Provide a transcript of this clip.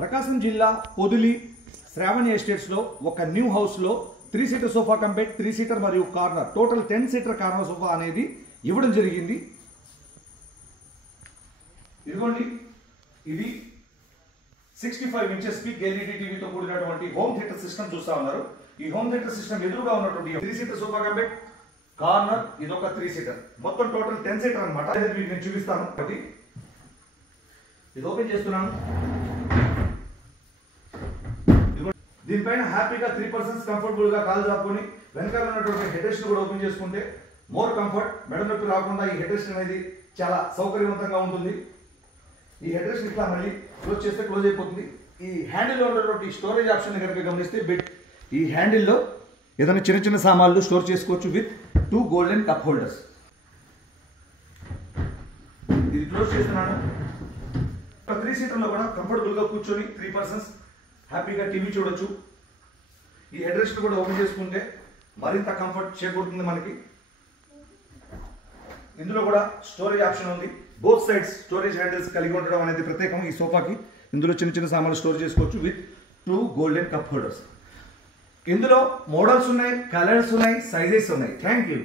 ప్రకాశం జిల్లా పొదిలి శ్రావణి ఎస్టేట్స్ లో ఒక న్యూ హౌస్ లో 3 సీటర్ సోఫా కంపెట్ 3 సీటర్ మరియు corner total 10 seater corner sofa అనేది ఇవ్వడం జరిగింది. ఇదిగోండి, ఇది 65 ఇంచెస్ బిగ్ ఎల్ఈడి టీవీతో కూడినటువంటి హోమ్ థియేటర్ సిస్టమ్ చూస్తా ఉన్నారు. ఈ హోమ్ థియేటర్ సిస్టమ్ ఎదురుగా ఉన్నటువంటి 3 సీటర్ సోఫా కంపెట్ కార్నర్ ఇది ఒక 3 సీటర్, మొత్తం టోటల్ 10 సీటర్ అనమాట. మీకు నేను చూపిస్తాను. ఒకటి ఇది ఓపెన్ చేస్తున్నాను. దీనిపైన హ్యాపీగా 3 పర్సన్స్ కంఫర్టబుల్ గా కాలు చాపుకొని వెనకాల ఉన్నటువంటి హెడ్ రెస్ట్ కూడా ఓపెన్ చేసుకుంటే మోర్ కంఫర్ట్, మెడ నొప్పి రాకుండా ఈ హెడ్ రెస్ట్ అనేది చాలా సౌకర్యవంతంగా ఉంటుంది. ఈ హెడ్ రెస్ట్ ఇట్లా మళ్ళీ క్లోజ్ చేస్తే క్లోజ్ అయిపోతుంది. ఈ హ్యాండిల్ లో ఉన్నటువంటి స్టోరేజ్ ఆప్షన్ కనుక గమనిస్తే ఈ హ్యాండిల్ లో ఏదైనా చిన్న చిన్న సామాన్లు స్టోర్ చేసుకోవచ్చు విత్ 2 గోల్డెన్ కప్ హోల్డర్స్. ఇది క్లోజ్ చేస్తున్నాను. 3 సీటర్ లో కూడా కంఫర్టబుల్ గా కూర్చొని 3 పర్సన్స్ హ్యాపీగా టీవీ చూడొచ్చు. ఈ హెడ్ రెస్ట్ కూడా ఓపెన్ చేసుకుంటే మరింత కంఫర్ట్ చేకూరుతుంది మనకి. ఇందులో కూడా స్టోరేజ్ ఆప్షన్ ఉంది. బోత్ సైడ్స్ స్టోరేజ్ హ్యాండిల్స్ కలిగి ఉండడం అనేది ప్రత్యేకం ఈ సోఫాకి. ఇందులో చిన్న చిన్న సామాన్లు స్టోర్ చేసుకోవచ్చు విత్ 2 గోల్డెన్ కప్ హోల్డర్స్. ఇందులో మోడల్స్ ఉన్నాయి, కలర్స్ ఉన్నాయి, సైజెస్ ఉన్నాయి. Thank you.